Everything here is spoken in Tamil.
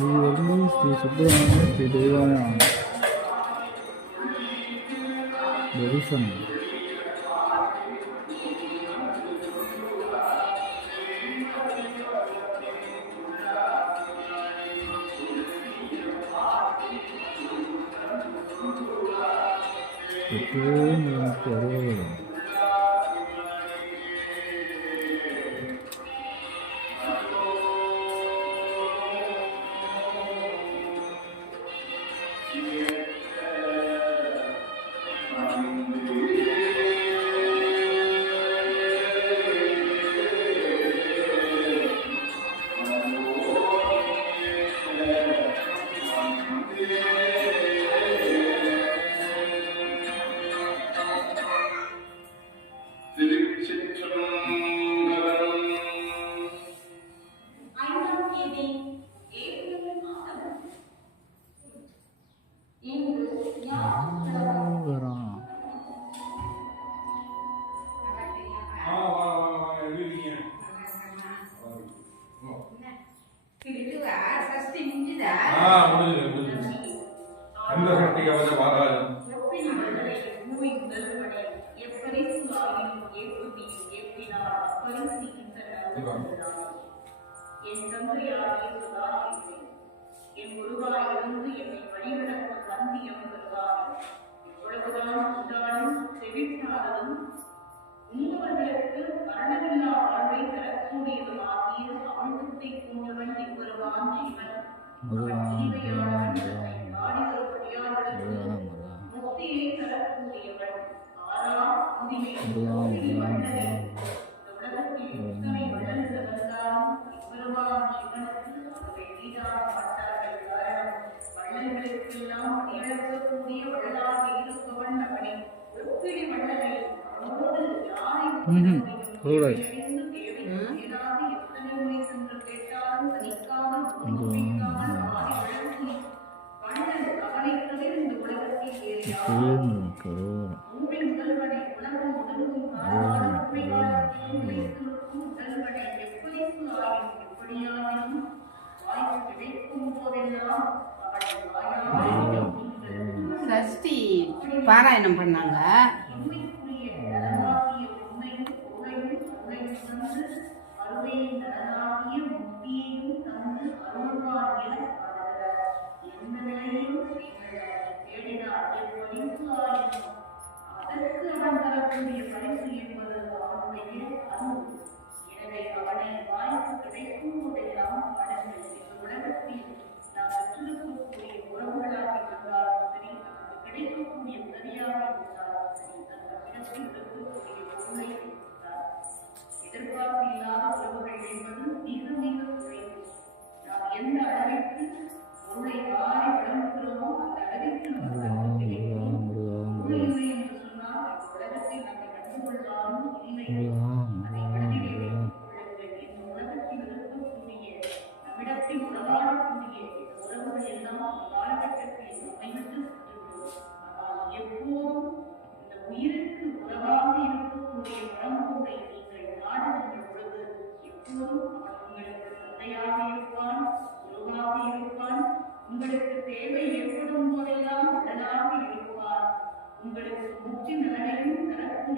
ஸ்ரீவள்ளி ஸ்ரீ சுப்பிரமணிய ஸ்ரீ தெய்வாய தரிசனம். நமக்கு அருவகம் என் குருவாயிருந்து என்னை வழிநடத்த வந்தியம் பெறுவார். எவ்வளவுதான் உண்டாலும் செவிட்டாலும் உண்பவர்களுக்கு மரணமில்லா வாழ்வை தரக்கூடியதுமாகிய அமிர்தத்தை போன்றவன் எவ்வருவான் சிவன். முக்தியை தரக்கூடியவன் ஆறா உரிமை உலகத்தில் எத்தனை வளர்ந்து வந்தாலும் எவ்வருவான் சிவனுக்கு அது எளிதாக மாட்டார்கள். காரணம் வள்ளல்களுக்கெல்லாம் இழக்கக்கூடிய வள்ளலாக இருப்பவன் அவனை ஒப்பிடி வள்ளலை அவனோடு யாரை எத்தனை முறை சென்று கேட்டாலும் தனிக்காமல் வள்ளல் அவனை தவிர இந்த உலகத்தில் வேறு முதல்வனை உலகம் முதல்வன் முதல்வனை எப்படிக்கு ஆயும் எப்படியாயும் வாய்ப்பு கிடைக்கும் போதெல்லாம் சஷ்டி பாராயணம் பண்ணாங்க. எனவே அவனை வாய்ப்பு கிடைக்கும் போதெல்லாம் உலகத்தில் நாம் பெற்றிருக்கக்கூடிய உறவுகளாக இருந்தாலும் சரி, நமக்கு கிடைக்கக்கூடிய உதவியாக இருந்தாலும் சரி, நம்மிடத்தில் இருக்கக்கூடிய பொருளை இருந்தால் எதிர்பார்ப்பு இல்லாத உறவுகள் என்பது மிக மிக குறைவு. நாம் எந்த அளவிற்கு பொருளை வாரி வழங்குகிறோமோ அந்த அளவிற்கு நமக்கு இல்லை என்று சொன்னால் உலகத்தில் நம்மை கண்டுகொள்ளாமல் இல்லை. அதை மனதிலே இந்த உலகத்தில் இருக்கக்கூடிய நம்மிடத்தில் உறவாடக்கூடிய இந்த உறவுகள் எல்லாம் காலகட்டத்தில் அமைந்து ஆனால் எப்போதும் இந்த உயிருக்கு உறவாக இருக்கக்கூடிய பரம்பொருளை நீங்கள் நாடுகின்ற பொழுது எப்போதும் அவன் உங்களுக்கு தந்தையாக இருப்பான், குருவாக இருப்பான். உங்களுக்கு தேவை ஏற்படும் போதெல்லாம் உடலாக இருப்பான். உங்களுக்கு முக்தி நலனையும் தரக்கூடிய